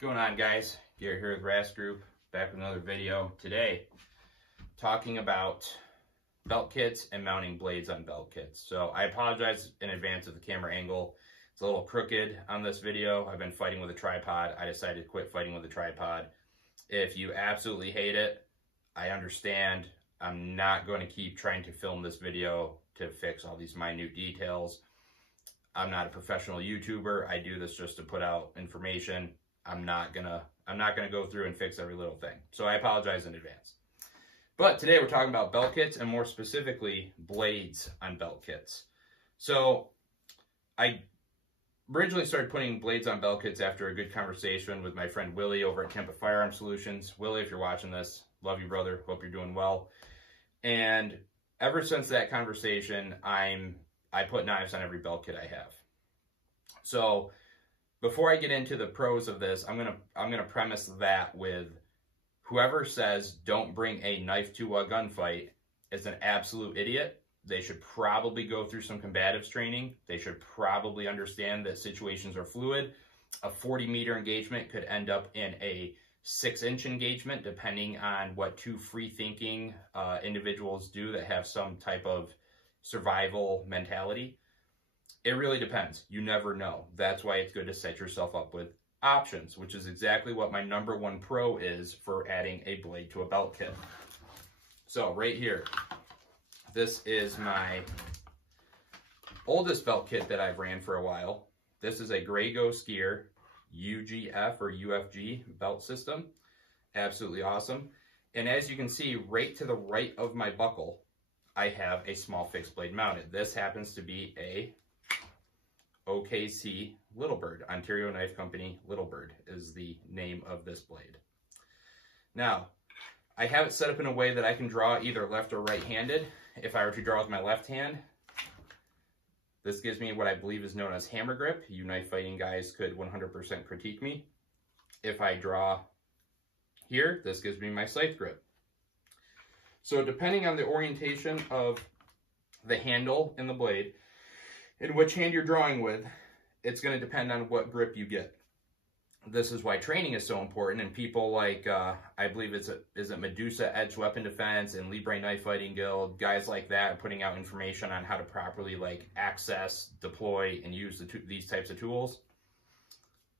What's going on, guys? Garrett here with Rast Group, back with another video today talking about belt kits and mounting blades on belt kits. So I apologize in advance of the camera angle. It's a little crooked on this video. I've been fighting with a tripod. I decided to quit fighting with a tripod. If you absolutely hate it, I understand. I'm not going to keep trying to film this video to fix all these minute details. I'm not a professional YouTuber. I do this just to put out information. I'm not gonna go through and fix every little thing. So I apologize in advance. But today we're talking about belt kits, and more specifically blades on belt kits. So I originally started putting blades on belt kits after a good conversation with my friend Willie over at Tampa Firearm Solutions. Willie, if you're watching this, love you, brother. Hope you're doing well. And ever since that conversation, I put knives on every belt kit I have. So before I get into the pros of this, I'm gonna premise that with whoever says don't bring a knife to a gunfight is an absolute idiot. They should probably go through some combatives training. They should probably understand that situations are fluid. A 40-meter engagement could end up in a 6-inch engagement, depending on what two free-thinking individuals do that have some type of survival mentality. It really depends. You never know. That's why it's good to set yourself up with options, which is exactly what my #1 pro is for adding a blade to a belt kit. So right here, this is my oldest belt kit that I've ran for a while. This is a Grago Skier UGF or UFG belt system. Absolutely awesome. And as you can see, right to the right of my buckle, I have a small fixed blade mounted. This happens to be a OKC Little Bird. Ontario Knife Company Little Bird is the name of this blade. Now, I have it set up in a way that I can draw either left or right-handed. If I were to draw with my left hand, this gives me what I believe is known as hammer grip. You knife fighting guys could 100% critique me. If I draw here, this gives me my scythe grip. So depending on the orientation of the handle and the blade, and which hand you're drawing with, it's going to depend on what grip you get. This is why training is so important, and people like, I believe is it Medusa Edge Weapon Defense and Libre Knife Fighting Guild, guys like that are putting out information on how to properly access, deploy, and use these types of tools.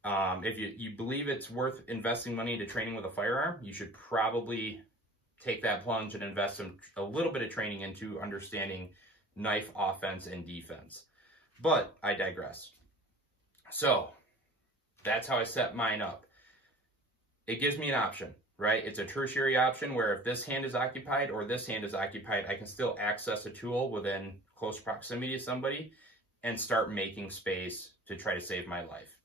If you believe it's worth investing money into training with a firearm, you should probably take that plunge and invest a little bit of training into understanding knife offense and defense. But I digress. So that's how I set mine up. It gives me an option, right? It's a tertiary option where if this hand is occupied or this hand is occupied, I can still access a tool within close proximity to somebody and start making space to try to save my life.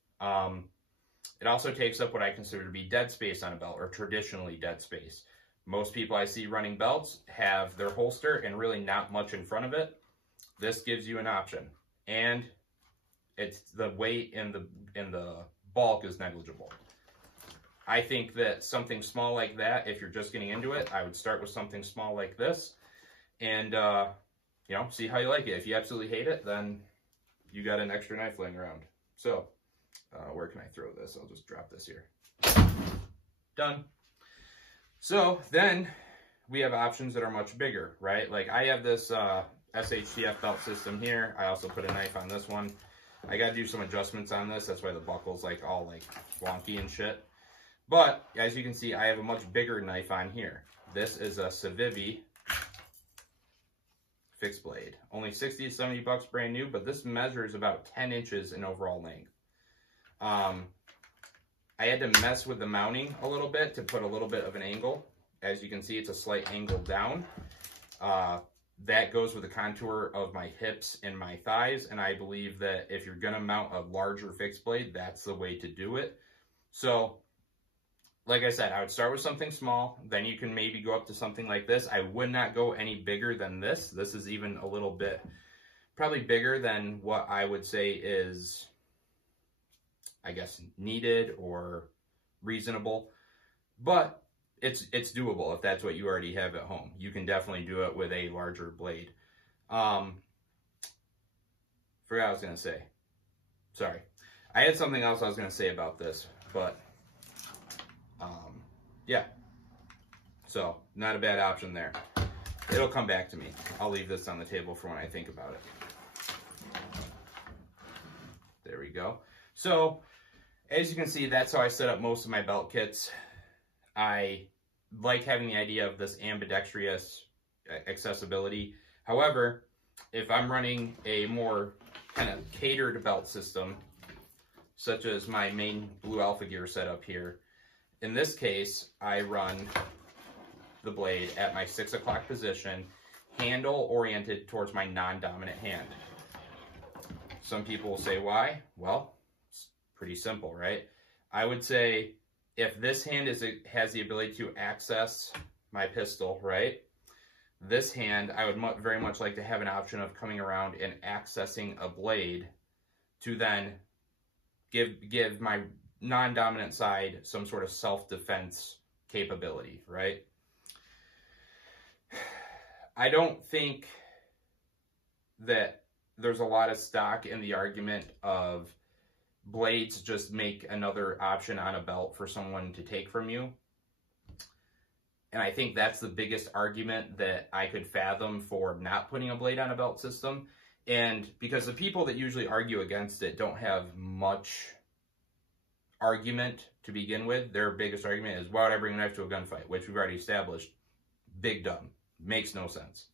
It also takes up what I consider to be dead space on a belt, or traditionally dead space. Most people I see running belts have their holster and really not much in front of it. This gives you an option. And it's the weight and the bulk is negligible. I think that something small like that, if you're just getting into it, I would start with something small like this, and see how you like it. If you absolutely hate it, then you got an extra knife laying around. So where can I throw this? I'll just drop this here. Done. So then we have options that are much bigger, right? Like I have this SHTF belt system here. I also put a knife on this one. I got to do some adjustments on this. That's why the buckle's all wonky and shit. But as you can see, I have a much bigger knife on here. This is a Civivi fixed blade. Only 60 to 70 bucks brand new, but this measures about 10 inches in overall length. I had to mess with the mounting a little bit to put a little bit of an angle. As you can see, it's a slight angle down. That goes with the contour of my hips and my thighs, and I believe that if you're gonna mount a larger fixed blade, that's the way to do it. So, like I said, I would start with something small, then you can maybe go up to something like this. I would not go any bigger than this. This is even a little bit, probably bigger than what I would say is, I guess, needed or reasonable, but it's doable if that's what you already have at home. You can definitely do it with a larger blade. Forgot what I was going to say. Sorry. I had something else I was going to say about this, but Yeah. So, not a bad option there. It'll come back to me. I'll leave this on the table for when I think about it. There we go. So, as you can see, that's how I set up most of my belt kits. I like having the idea of this ambidextrous accessibility. However, if I'm running a more kind of catered belt system, such as my main Blue Alpha gear setup here, in this case, I run the blade at my 6 o'clock position, handle oriented towards my non-dominant hand. Some people will say, why? Well, it's pretty simple, right? I would say if this hand has the ability to access my pistol, right? This hand, I would very much like to have an option of coming around and accessing a blade to then give my non-dominant side some sort of self-defense capability, right? I don't think that there's a lot of stock in the argument of blades just make another option on a belt for someone to take from you. And I think that's the biggest argument that I could fathom for not putting a blade on a belt system. And because the people that usually argue against it don't have much argument to begin with. Their biggest argument is, why would I bring a knife to a gunfight? Which we've already established. Big dumb. Makes no sense.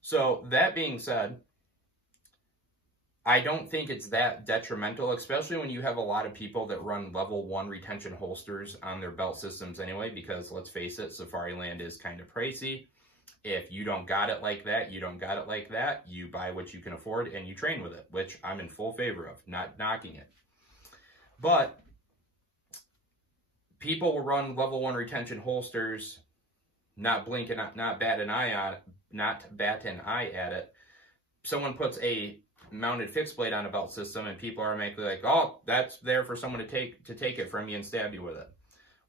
So that being said, I don't think it's that detrimental, especially when you have a lot of people that run level 1 retention holsters on their belt systems anyway, because let's face it, Safariland is kind of pricey. If you don't got it like that, you don't got it like that. You buy what you can afford and you train with it, which I'm in full favor of, not knocking it. But people will run level 1 retention holsters, not blink and not bat an eye at it. Someone puts a mounted fixed blade on a belt system and people are automatically like, oh, that's there for someone to take it from you and stab you with it.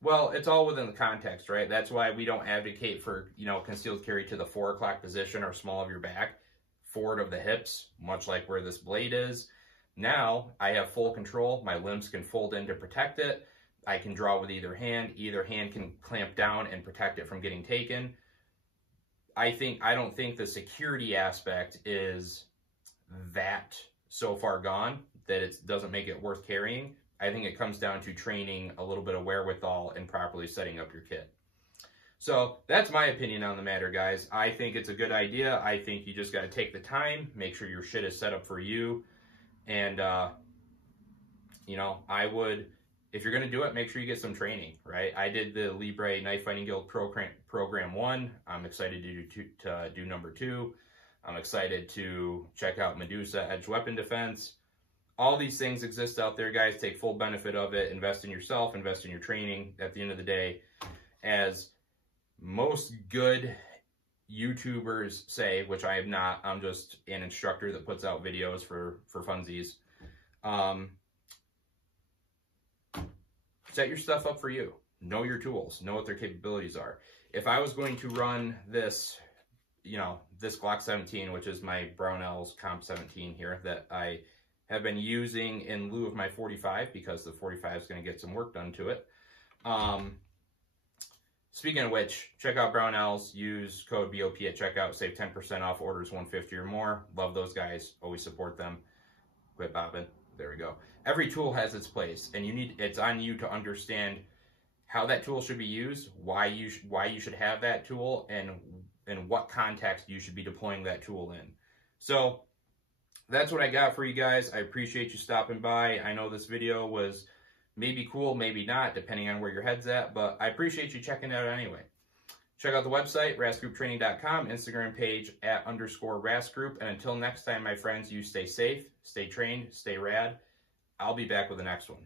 Well, it's all within the context, right? That's why we don't advocate for, concealed carry to the 4 o'clock position or small of your back, forward of the hips, much like where this blade is. Now I have full control. My limbs can fold in to protect it. I can draw with either hand. Either hand can clamp down and protect it from getting taken. I don't think the security aspect is that so far gone that it doesn't make it worth carrying. I think it comes down to training, a little bit of wherewithal, and properly setting up your kit. So that's my opinion on the matter, guys. I think it's a good idea. I think you just got to take the time, make sure your shit is set up for you. And, I would, if you're going to do it, make sure you get some training, right? I did the Libre Knife Fighting Guild Program 1. I'm excited to do number 2. I'm excited to check out Medusa Edge Weapon Defense. All these things exist out there, guys. Take full benefit of it. Invest in yourself. Invest in your training. At the end of the day, as most good YouTubers say, which I am not, I'm just an instructor that puts out videos for funsies. Set your stuff up for you. Know your tools. Know what their capabilities are. If I was going to run this, this Glock 17, which is my Brownell's Comp 17 here, that I have been using in lieu of my 45 because the 45 is going to get some work done to it. Speaking of which, check out Brownell's, use code BOP at checkout, save 10% off orders 150 or more. Love those guys, always support them. Quit bopping. There we go. Every tool has its place, and it's on you to understand how that tool should be used, why you should have that tool, and what context you should be deploying that tool in. So that's what I got for you guys. I appreciate you stopping by. I know this video was maybe cool, maybe not, depending on where your head's at, but I appreciate you checking it out anyway. Check out the website, rasgrouptraining.com, Instagram page @_rasgroup, and until next time, my friends, you stay safe, stay trained, stay rad. I'll be back with the next one.